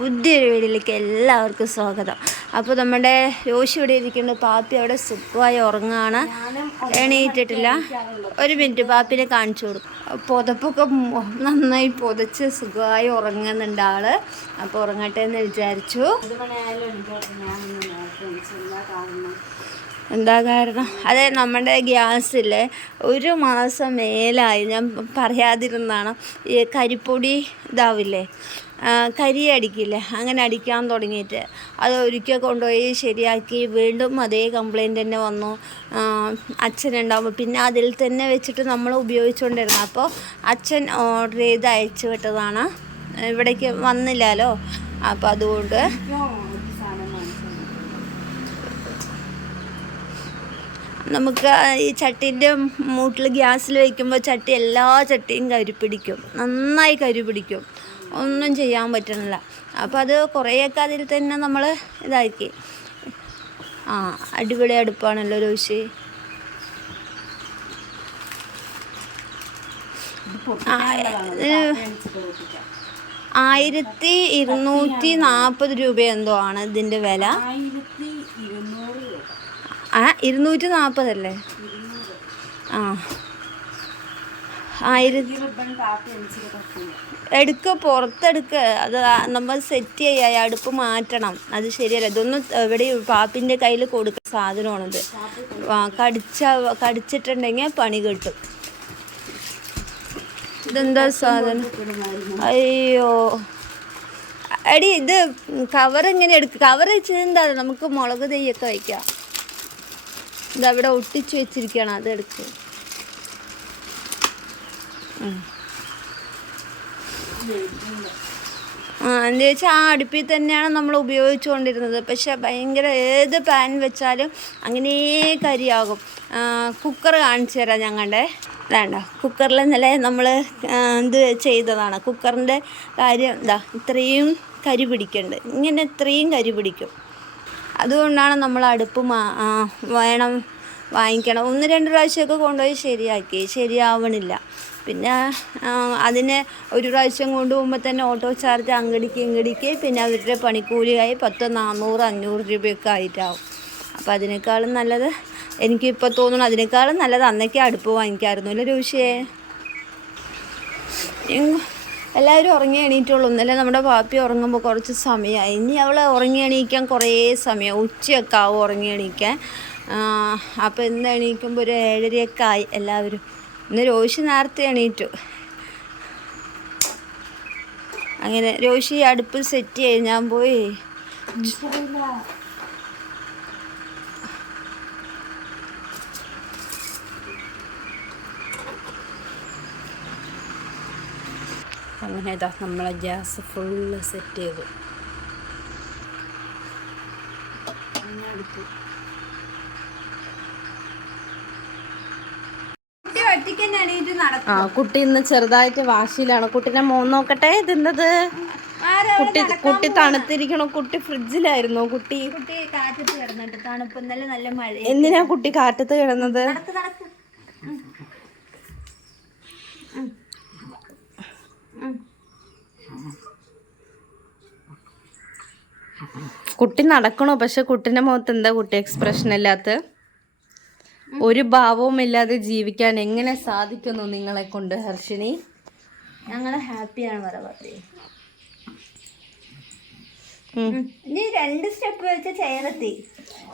പുതിയൊരു വീഡിയോയിലേക്ക് എല്ലാവർക്കും സ്വാഗതം. അപ്പോൾ നമ്മുടെ രോഷി ഇവിടെ ഇരിക്കുന്നു. പാപ്പി അവിടെ സുഖമായി ഉറങ്ങാണ് എണീറ്റിട്ടില്ല. ഒരു മിനിറ്റ് പാപ്പിനെ കാണിച്ചു കൊടുക്കും. പുതപ്പൊക്കെ നന്നായി പുതച്ച് സുഖമായി ഉറങ്ങുന്നുണ്ട് ആൾ. അപ്പോൾ ഉറങ്ങട്ടെ എന്ന് വിചാരിച്ചു. എന്താ കാരണം? അതെ നമ്മുടെ ഗ്യാസിൽ ഒരു മാസം മേലായി. ഞാൻ പറയാതിരുന്നാണ് ഈ കരിപ്പൊടി ഇതാവില്ലേ? കരി അടിക്കില്ലേ? അങ്ങനെ അടിക്കാൻ തുടങ്ങിയിട്ട് അത് ഒരിക്കൽ കൊണ്ടുപോയി ശരിയാക്കി. വീണ്ടും അതേ കംപ്ലൈന്റ് തന്നെ വന്നു. അച്ഛനുണ്ടാകുമ്പോൾ പിന്നെ അതിൽ തന്നെ വെച്ചിട്ട് നമ്മൾ ഉപയോഗിച്ചുകൊണ്ടിരുന്നു അപ്പോൾ അച്ഛൻ ഓർഡർ ചെയ്ത് അയച്ചു വിട്ടതാണ്. ഇവിടേക്ക് വന്നില്ലല്ലോ. അപ്പോൾ അതുകൊണ്ട് നമുക്ക് ഈ ചട്ടീന്റെ മൂട്ടിൽ ഗ്യാസിൽ വയ്ക്കുമ്പോൾ ചട്ടി എല്ലാ ചട്ടിയും കരിപ്പിടിക്കും നന്നായി കരിപിടിക്കും ഒന്നും ചെയ്യാൻ പറ്റണില്ല അപ്പോൾ അത് കുറേയൊക്കെ അതിൽ തന്നെ നമ്മൾ ഇതാക്കി. ആ അടിപൊളി അടുപ്പാണല്ലോ രോഷി ഇത് ആയിരത്തി ഇരുന്നൂറ്റി നാൽപ്പത് രൂപ എന്തോ ആണ് ഇതിന്റെ വില. ആ ഇരുന്നൂറ്റി നാൽപ്പതല്ലേ ആ. ആയിരത്തി എടുക്ക പുറത്തെടുക്ക. അത് നമ്മൾ സെറ്റ് ചെയ്യാ അടുപ്പ് മാറ്റണം. അത് ശരിയല്ല. ഇതൊന്നും ഇവിടെ പാപ്പിന്റെ കയ്യിൽ കൊടുക്കുന്ന സാധനമാണിത്. കടിച്ച കടിച്ചിട്ടുണ്ടെങ്കിൽ പണി കിട്ടും. ഇതെന്താ സാധനം? അയ്യോ. എടി ഇത് കവർ എങ്ങനെ എടുക്കുക കവർ വെച്ചെന്താ നമുക്ക് മുളക് തെയ്യൊക്കെ വയ്ക്കാം ഇതവിടെ ഒട്ടിച്ചു വെച്ചിരിക്കുകയാണ്. അത് എടുക്കുക ആ എന്ന് വെച്ചാൽ ആ അടുപ്പിൽ തന്നെയാണ് നമ്മൾ ഉപയോഗിച്ചുകൊണ്ടിരുന്നത്. പക്ഷെ ഭയങ്കര ഏത് പാൻ വെച്ചാലും അങ്ങനെ കരിയാകും. കുക്കർ കാണിച്ചു തരാം ഞങ്ങളുടെ. വേണ്ട കുക്കറിൽ ഇന്നലെ നമ്മൾ ഇത് ചെയ്തതാണ്. കുക്കറിന്റെ കാര്യം എന്താ ഇത്രയും കരി പിടിക്കുന്നുണ്ട് ഇങ്ങനെ ഇത്രയും കരി പിടിക്കും. അതുകൊണ്ടാണ് നമ്മൾ അടുപ്പ് വേണം വാങ്ങിക്കണം. ഒന്ന് രണ്ട് പ്രാവശ്യമൊക്കെ കൊണ്ടുപോയി ശരിയാക്കി. ശരിയാവണില്ല. പിന്നെ അതിനെ ഒരു പ്രാവശ്യം കൊണ്ടുപോകുമ്പോൾ തന്നെ ഓട്ടോ ചാർജ് അങ്ങടിക്ക് ഇങ്ങടിക്ക് പിന്നെ അവരുടെ പണിക്കൂലിയായി പത്ത് നാനൂറ് അഞ്ഞൂറ് രൂപയൊക്കെ ആയിട്ടാവും. അപ്പോൾ അതിനേക്കാളും നല്ലത് എനിക്കിപ്പോൾ തോന്നുന്നു അതിനേക്കാളും നല്ലത് അന്നേക്ക് അടുപ്പ് വാങ്ങിക്കാമായിരുന്നു അല്ലേ രൂഷിയെ? എല്ലാവരും ഉറങ്ങി എണീറ്റുള്ളൂ. ഇന്നലെ നമ്മുടെ പാപ്പി ഉറങ്ങുമ്പോൾ കുറച്ച് സമയമായി ഇനി അവൾ ഉറങ്ങി എണീക്കാൻ കുറേ സമയം. ഉച്ചയൊക്കെ ആവും ഉറങ്ങി എണീക്കാൻ. അപ്പോൾ ഇന്ന് എണീക്കുമ്പോൾ ഒരു ഏഴരയൊക്കെ ആയി എല്ലാവരും. ഇന്ന് രോഷി നേരത്തെ എണീറ്റു. അങ്ങനെ രോഷി അടുപ്പ് സെറ്റ് ചെയ്ത് ഞാൻ പോയി. അങ്ങനെ ഇതാ നമ്മളെ ഗ്യാസ് ഫുള്ള് സെറ്റ് ചെയ്തു. ആ കുട്ടി ഇന്ന് ചെറുതായിട്ട് വാശിയിലാണ്. കുട്ടിനെ മോൻ നോക്കട്ടെ ഇതെന്തത്? കുട്ടി കുട്ടി തണുത്തിരിക്കണോ. കുട്ടി ഫ്രിഡ്ജിലായിരുന്നോ. കുട്ടി എന്തിനാ കുട്ടി കാറ്റത്ത് കിടന്നത്. കുട്ടി നടക്കണോ പക്ഷെ കുട്ടിന്റെ മുഖത്ത് എന്താ കുട്ടി എക്സ്പ്രഷൻ ഇല്ലാത്ത? ഒരു ഭാവവും ഇല്ലാതെ ജീവിക്കാൻ എങ്ങനെ സാധിക്കുന്നു നിങ്ങളെ കൊണ്ട് ഹർഷിനി ഞങ്ങൾ ഹാപ്പിയാണ്. ഇനി രണ്ട് സ്റ്റെപ്പ് വെച്ച് ചെയറെത്തി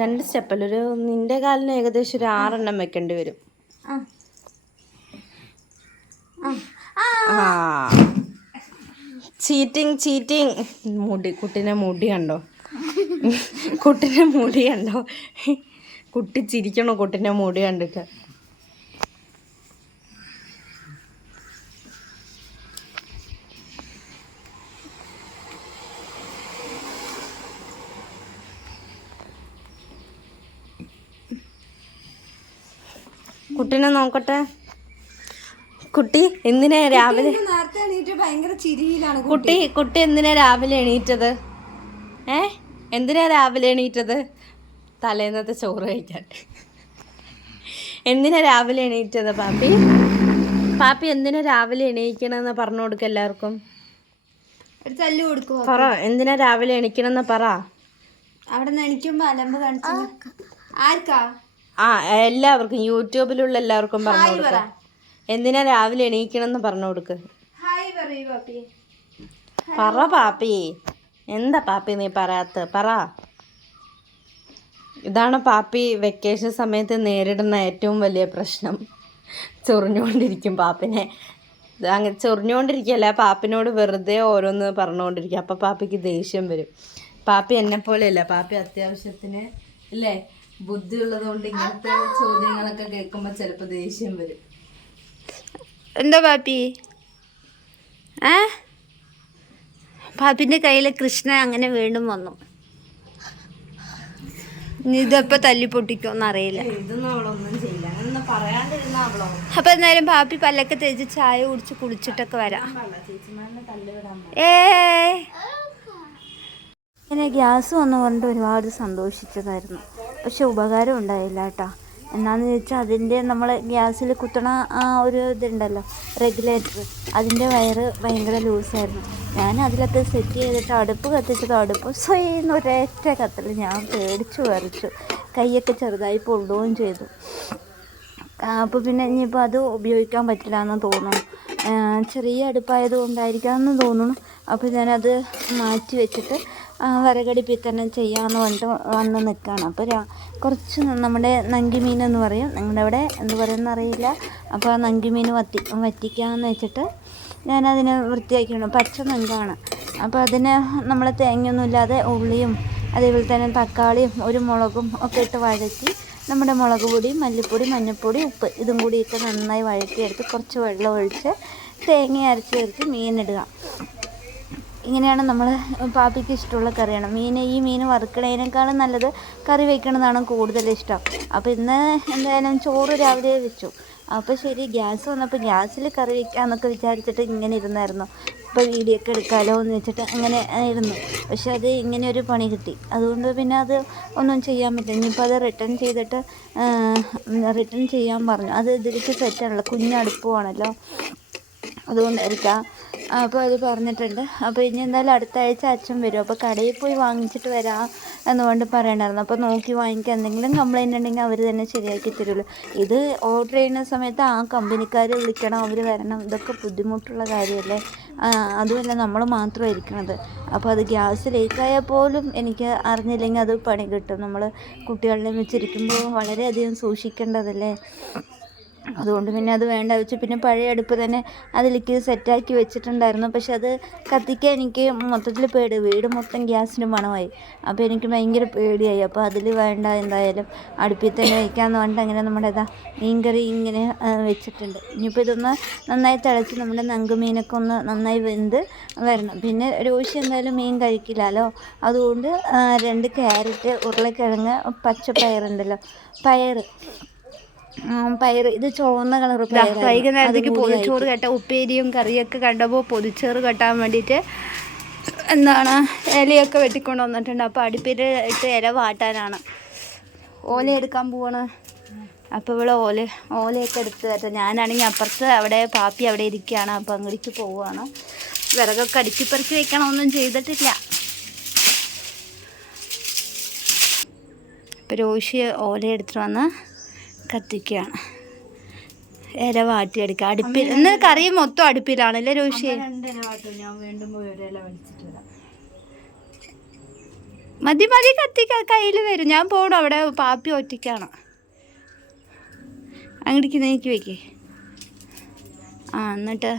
രണ്ട് സ്റ്റെപ്പല്ല? ഒരു നിന്റെ കാലിന് ഏകദേശം ഒരു ആറെണ്ണം വെക്കേണ്ടി വരും. Cheating cheating. മുടി കുട്ടിനെ മുടി കണ്ടോ കുട്ടിനെ മുടി കണ്ടോ കുട്ടി ചിരിക്കണോ? കുട്ടിനെ മുടി കണ്ടിട്ട്. കുട്ടിനെ നോക്കട്ടെ. കുട്ടി എന്തിനാ രാവിലെ നേരത്തെ ഭയങ്കര ചിരിയിലാണ് കുട്ടി കുട്ടി എന്തിനാ രാവിലെ എണീറ്റത്? ഏ? എന്തിനാ രാവിലെ എണീറ്റത്? തലേന്നത്തെ ചോറ് കഴിക്കാൻ. എന്തിനാ രാവിലെ എണീറ്റത് പാപ്പി? പാപ്പി എന്തിനാ രാവിലെ എണീക്കണമെന്ന് പറഞ്ഞു കൊടുക്ക എല്ലാവർക്കും. ഒരു തല്ല് പറ എന്തിനാ രാവിലെ എണീക്കണമെന്ന് പറ. അവിടെ നിന്ന് എണിക്കുമ്പോ അലമ്പ് കാണിച്ചു ആർക്കാ? ആ എല്ലാവർക്കും യൂട്യൂബിലുള്ള എല്ലാവർക്കും പറഞ്ഞു കൊടുക്ക. എന്തിനാ രാവിലെ എണീക്കണമെന്ന് പറഞ്ഞു കൊടുക്ക്. പറ പാപ്പി. എന്താ പാപ്പി നീ പറയാത്ത പറ. ഇതാണ് പാപ്പി വെക്കേഷൻ സമയത്ത് നേരിടുന്ന ഏറ്റവും വലിയ പ്രശ്നം. ചൊറിഞ്ഞുകൊണ്ടിരിക്കും പാപ്പിനെ. അങ്ങനെ ചൊറിഞ്ഞുകൊണ്ടിരിക്കുകയല്ല പാപ്പിനോട് വെറുതെ ഓരോന്ന് പറഞ്ഞുകൊണ്ടിരിക്കുക അപ്പം പാപ്പിക്ക് ദേഷ്യം വരും. പാപ്പി എന്നെ പോലെയല്ല പാപ്പി അത്യാവശ്യത്തിന് അല്ലേ? ബുദ്ധി ഉള്ളതുകൊണ്ട് ഇങ്ങനത്തെ ചോദ്യങ്ങളൊക്കെ കേൾക്കുമ്പോൾ ചിലപ്പോൾ ദേഷ്യം വരും. എന്താ പാപ്പി? ഏ? പാപ്പിന്റെ കയ്യിൽ കൃഷ്ണ അങ്ങനെ വീണ്ടും വന്നു. ഇതെപ്പോ തല്ലി പൊട്ടിക്കോ അറിയില്ല ഇതൊന്നും അവളൊന്നും ചെയ്യില്ല. അങ്ങനെ പറയാണ്ടിരുന്ന അവളോ? അപ്പൊ എന്തായാലും പാപ്പി പല്ലൊക്കെ തേച്ച് ചായ കുടിച്ച് കുളിച്ചിട്ടൊക്കെ വരാം. ഏ ഇങ്ങനെ ഗ്യാസ് വന്നുകൊണ്ട് ഒരുപാട് സന്തോഷിച്ചതായിരുന്നു. പക്ഷെ ഉപകാരം ഉണ്ടായില്ല കേട്ടോ. എന്നാന്ന് ചോദിച്ചാൽ അതിന്റെ നമ്മൾ ഗ്യാസിൽ കുത്തണ ആ ഒരു ഇതുണ്ടല്ലോ റെഗുലേറ്റർ. അതിന്റെ വയറ് ഭയങ്കര ലൂസായിരുന്നു. ഞാൻ അതിലൊക്കെ സെറ്റ് ചെയ്തിട്ട് അടുപ്പ് കത്തിച്ചത് അടുപ്പ് സ്വയം ഒരേറ്റ കത്തിൽ ഞാൻ പേടിച്ചു വരച്ചു കൈയൊക്കെ ചെറുതായി പൊള്ളുകയും ചെയ്തു. അപ്പോൾ പിന്നെ ഇനിയിപ്പോൾ അത് ഉപയോഗിക്കാൻ പറ്റില്ല എന്ന് തോന്നുന്നു ചെറിയ അടുപ്പായത് കൊണ്ടായിരിക്കാമെന്ന് തോന്നുന്നു. അപ്പോൾ ഞാനത് മാറ്റി വെച്ചിട്ട് വിറകടുപ്പിൽ ചെയ്യാമെന്ന് പറഞ്ഞിട്ട് വന്ന് നിൽക്കുകയാണ് അപ്പോൾ കുറച്ച് നമ്മുടെ നങ്കി മീൻ എന്ന് പറയും. നിങ്ങളുടെ അവിടെ എന്ത് പറയുമെന്ന് അറിയില്ല. അപ്പോൾ ആ നങ്കി മീൻ വറ്റി വറ്റിക്കാമെന്ന് വെച്ചിട്ട് ഞാനതിനെ വൃത്തിയാക്കിയാണ് പച്ച നങ്കാണ്. അപ്പോൾ അതിന് നമ്മൾ തേങ്ങയൊന്നും ഇല്ലാതെ ഉള്ളിയും അതേപോലെ തന്നെ തക്കാളിയും ഒരു മുളകും ഒക്കെ ഇട്ട് വഴറ്റി നമ്മുടെ മുളക് പൊടി മല്ലിപ്പൊടി മഞ്ഞൾപ്പൊടി ഉപ്പ് ഇതും കൂടി ഇട്ട് നന്നായി വഴറ്റിയെടുത്ത് കുറച്ച് വെള്ളം ഒഴിച്ച് തേങ്ങ അരച്ച് ചേർത്ത് മീനിടുക. ഇങ്ങനെയാണ് നമ്മൾ പാപ്പിക്ക് ഇഷ്ടമുള്ള കറിയാണ്. മീൻ ഈ മീൻ വറുക്കണേനേക്കാളും നല്ലത് കറി വയ്ക്കണതാണ് കൂടുതൽ ഇഷ്ടം. അപ്പോൾ ഇന്ന് എന്തായാലും ചോറ് രാവിലെ വെച്ചു. അപ്പോൾ ശരി ഗ്യാസ് വന്നപ്പോൾ ഗ്യാസിൽ കറി വയ്ക്കാമെന്നൊക്കെ വിചാരിച്ചിട്ട് ഇങ്ങനെ ഇരുന്നായിരുന്നു. ഇപ്പോൾ വീഡിയോ ഒക്കെ എടുക്കാമല്ലോ എന്ന് വെച്ചിട്ട് അങ്ങനെ ഇരുന്നു പക്ഷെ അത് ഇങ്ങനെ ഒരു പണി കിട്ടി. അതുകൊണ്ട് പിന്നെ അത് ഒന്നും ചെയ്യാൻ പറ്റില്ല. ഇനിയിപ്പോൾ അത് റിട്ടേൺ ചെയ്തിട്ട് റിട്ടേൺ ചെയ്യാൻ പറഞ്ഞു. അത് ഇതിലേക്ക് സെറ്റാണല്ലോ കുഞ്ഞടുപ്പമാണല്ലോ അതുകൊണ്ടായിരിക്കാം. അപ്പോൾ അത് പറഞ്ഞിട്ടുണ്ട്. അപ്പോൾ ഇനി എന്തായാലും അടുത്ത ആഴ്ച അച്ഛൻ വരും. അപ്പോൾ കടയിൽ പോയി വാങ്ങിച്ചിട്ട് വരാം എന്നുകൊണ്ട് പറയണമായിരുന്നു അപ്പോൾ നോക്കി വാങ്ങിക്കുക എന്തെങ്കിലും കംപ്ലൈന്റ് ഉണ്ടെങ്കിൽ അവർ തന്നെ ശരിയാക്കി തരുള്ളൂ. ഇത് ഓർഡർ ചെയ്യുന്ന സമയത്ത് ആ കമ്പനിക്കാർ വിളിക്കണം. അവർ വരണം. ഇതൊക്കെ ബുദ്ധിമുട്ടുള്ള കാര്യമല്ലേ? അതുമല്ല നമ്മൾ മാത്രമായിരിക്കണത്. അപ്പോൾ അത് ഗ്യാസ് ലീക്കായാൽ പോലും എനിക്ക് അറിഞ്ഞില്ലെങ്കിൽ അത് പണി കിട്ടും. നമ്മൾ കുട്ടികളെ വെച്ചിരിക്കുമ്പോൾ വളരെയധികം സൂക്ഷിക്കേണ്ടതല്ലേ? അതുകൊണ്ട് പിന്നെ അത് വേണ്ട. വെച്ച് പിന്നെ പഴയ അടുപ്പ് തന്നെ അതിലേക്ക് സെറ്റാക്കി വെച്ചിട്ടുണ്ടായിരുന്നു. പക്ഷെ അത് കത്തിക്കാൻ എനിക്ക് മൊത്തത്തിൽ പേടി. വീട് മൊത്തം ഗ്യാസിന് മണമായി. അപ്പോൾ എനിക്ക് ഭയങ്കര പേടിയായി. അപ്പോൾ അതിൽ വേണ്ട എന്തായാലും അടുപ്പിൽ തന്നെ വയ്ക്കാമെന്ന് പറഞ്ഞിട്ട് അങ്ങനെ നമ്മുടെ ഇതാ മീൻകറി ഇങ്ങനെ വെച്ചിട്ടുണ്ട്. ഇനിയിപ്പോൾ ഇതൊന്ന് നന്നായി തിളച്ച് നമ്മുടെ നങ്കുമീനൊക്കെ ഒന്ന് നന്നായി വെന്ത് വരണം. പിന്നെ രോഷി എന്തായാലും മീൻ കഴിക്കില്ലല്ലോ. അതുകൊണ്ട് രണ്ട് ക്യാരറ്റ് ഉരുളക്കിഴങ്ങ് പച്ചപ്പയറുണ്ടല്ലോ. പയർ പയറ് ഇത് ചുവന്ന കളർ വൈകുന്നേരത്തേക്ക് പൊതിച്ചോറ് കെട്ട ഉപ്പേരിയും കറിയൊക്കെ കണ്ടപ്പോൾ പൊതിച്ചോറ് കെട്ടാൻ വേണ്ടിയിട്ട് എന്താണ് ഇലയൊക്കെ വെട്ടിക്കൊണ്ട് വന്നിട്ടുണ്ട്. അപ്പോൾ അടുപ്പിൽ ഇട്ട് ഇല വാട്ടാനാണ്. ഓല എടുക്കാൻ പോവാണ്. അപ്പോൾ ഇവിടെ ഓല ഓലയൊക്കെ എടുത്ത് തരട്ടെ ഞാനാണെങ്കിൽ അപ്പുറത്ത് അവിടെ പാപ്പി അവിടെ ഇരിക്കുകയാണ്. അപ്പോൾ അങ്ങോട്ടേക്ക് പോവുകയാണ് വിറകൊക്കെ അടുക്കിപ്പറിച്ച് വെക്കണമൊന്നും ചെയ്തിട്ടില്ല. ഇപ്പോൾ രോഷി ഓല എടുത്തിട്ട് വന്ന് കത്തിക്കുകയാണ് ഇല വാട്ടിയെടുക്കുക അടുപ്പിൽ ഇന്ന് കറി മൊത്തം അടുപ്പിലാണല്ലേ രോഷി മതി മതി കത്തിക്ക. കയ്യിൽ വരും. ഞാൻ പോണു അവിടെ. പാപ്പി ഒറ്റയ്ക്കാണ്. അങ്ങോട്ടേക്ക് നീക്കി വെക്കേ. ആ എന്നിട്ട്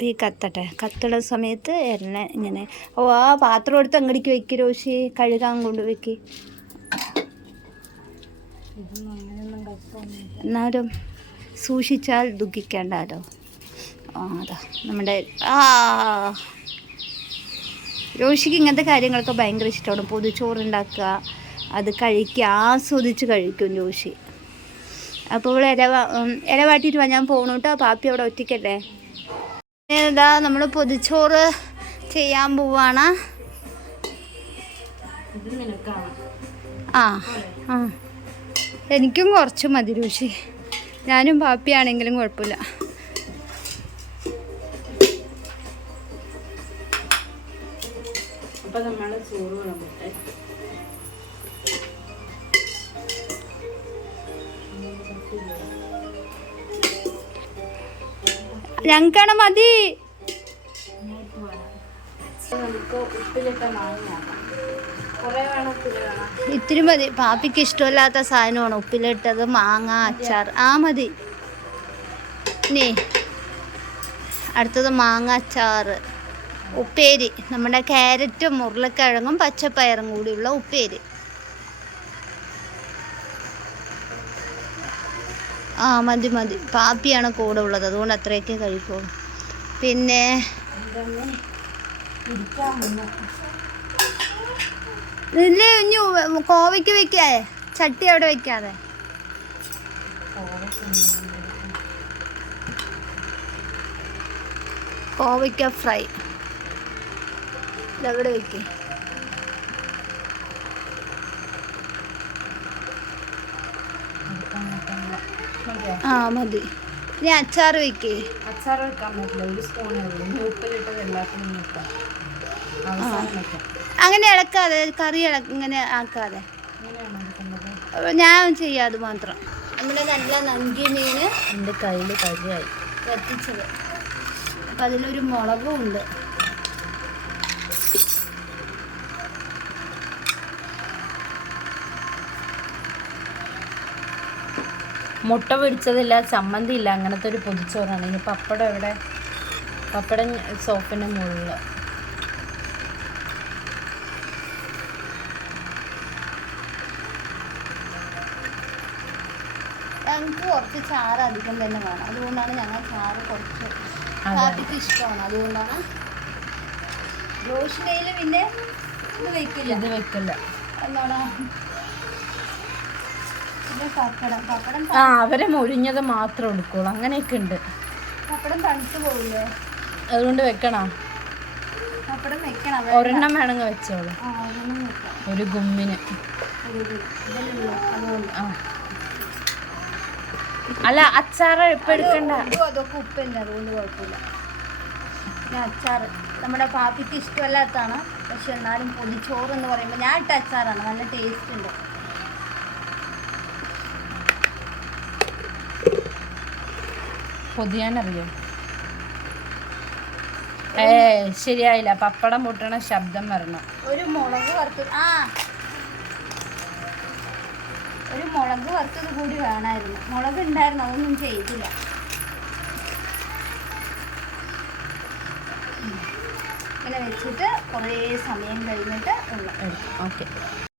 തീ കത്തട്ടെ. കത്തുള്ള സമയത്ത് എന്നെ ഇങ്ങനെ ഓ ആ പാത്രം എടുത്ത് അങ്ങോട്ടേക്ക് വെക്ക് രോഷി കഴുകാൻ കൊണ്ട് വെക്ക്. എന്നാലും സൂക്ഷിച്ചാൽ ദുഃഖിക്കേണ്ടല്ലോ. അതാ നമ്മുടെ ആ. രോഷിക്ക് ഇങ്ങനത്തെ കാര്യങ്ങളൊക്കെ ഭയങ്കര ഇഷ്ടമാണ്. പൊതിച്ചോറ് ഉണ്ടാക്കുക അത് കഴിക്കുക ആസ്വദിച്ച് കഴിക്കും രോഷി അപ്പോൾ ഇവിടെ ഇല വാ- ഇല വാട്ടിയിട്ട് വാ ഞാൻ പോകണു കേട്ടോ പാപ്പി അവിടെ ഒറ്റയ്ക്കല്ലേ? ഇതാ നമ്മൾ പൊതിച്ചോറ് ചെയ്യാൻ പോവാണ്. ആ ആ. എനിക്കും കുറച്ച് മതി രുചി. ഞാനും പാപ്പിയാണെങ്കിലും കുഴപ്പമില്ല. അപ്പം ഞങ്ങൾക്കാണ് മതി. നമുക്ക് ഉപ്പിലിട്ട മാങ്ങ ഇത്തിരി മതി. പാപ്പിക്ക് ഇഷ്ടമില്ലാത്ത സാധനമാണ്. ഉപ്പിലിട്ടത് മാങ്ങ അച്ചാർ. ആ മതി. ഇനി അടുത്തത് മാങ്ങ അച്ചാർ. ഉപ്പേരി. നമ്മുടെ ക്യാരറ്റും ഉരുളക്കിഴങ്ങും പച്ചപ്പയറും കൂടിയുള്ള ഉപ്പേരി. ആ മതി മതി. പാപ്പിയാണ് കൂടെ ഉള്ളത്. അതുകൊണ്ട് അത്രയൊക്കെ കഴിക്കുള്ളൂ. പിന്നെ ഇനി ഉവ്വ് കോവയ്ക്ക് വെക്കേ. ചട്ടി അവിടെ വെക്കാതെ. കോവയ്ക്ക ഫ്രൈ. ഇതവിടെ വെക്കേ. ആ മതി. ഇനി അച്ചാർ വെക്കേ. അച്ചാർ വെക്കാൻ പറ്റില്ല. ഒരു സ്പൂൺ ഉള്ളൂ. ഉപ്പിലിട്ടത് എല്ലാത്തിനും വെക്കാം അവസാനം വെക്കാം. അങ്ങനെ ഇളക്കാതെ കറി ഇള ഇങ്ങനെ ആക്കാതെ. ഞാൻ ചെയ്യാം അത് മാത്രം. നമ്മുടെ നല്ല നങ്കി മീന് എന്റെ കയ്യിൽ കരിയായി വറ്റിച്ചത്. അപ്പം അതിലൊരു മുളകും ഉണ്ട്. മുട്ട പൊരിച്ചതില്ല ചമ്മന്തി ഇല്ല അങ്ങനത്തെ ഒരു പൊതിച്ചോറാണ്. ഇനി പപ്പടം എവിടെ? പപ്പടം സോപ്പിന്റെ മുകളിൽ ഞങ്ങൾക്ക് കുറച്ച് ചാറ് അധികം തന്നെ വേണം. അതുകൊണ്ടാണ് ഞങ്ങൾ ചാറ് കുറച്ച്. കാപ്പിക്ക് ഇഷ്ടമാണ്. അതുകൊണ്ടാണ് റോഷിനയിൽ പിന്നെ ഇത് വെക്കില്ല. ഇത് വെക്കില്ല. എന്താണ്? പിന്നെ പപ്പടം. പപ്പടം ആ അവരെ മുരിഞ്ഞത് മാത്രം എടുക്കുള്ളൂ. അങ്ങനെയൊക്കെ ഉണ്ട്. പപ്പടം തണുത്ത് പോവില്ലേ? അതുകൊണ്ട് വെക്കണോ? പപ്പടം വെക്കണം. ഒരെണ്ണം വേണമെങ്കിൽ വെച്ചോളൂ. ഒരു ഗുമ്മിന്. ആ. അല്ല അച്ചാറ് ഇപ്പൊ എടുക്കണ്ട. ഇതും അതൊക്കെ ഉപ്പുണ്ട് അതുകൊണ്ട് കുഴപ്പമില്ല. ഞാൻ അച്ചാർ നമ്മുടെ പാപ്പിക്ക് ഇഷ്ടമല്ലാത്തതാണ്. പക്ഷെ എന്നാലും പൊതിച്ചോറ് എന്ന് പറയുമ്പോൾ ഞാൻ ഇട്ട അച്ചാറാണ് നല്ല ടേസ്റ്റ് ഉണ്ട്. പൊതിയാനറിയോ? ഏ ശരിയായില്ല. പപ്പടം പൊട്ടണ ശബ്ദം വരണം. ഒരു മുളക് വറുത്ത് ആ ഒരു മുളക് വറുത്തത് കൂടി വേണമായിരുന്നു മുളക് ഉണ്ടായിരുന്നു അതൊന്നും ചെയ്തില്ല. ഇങ്ങനെ വെച്ചിട്ട് കുറേ സമയം കഴിഞ്ഞിട്ട് ഉള്ളു. ഓക്കെ.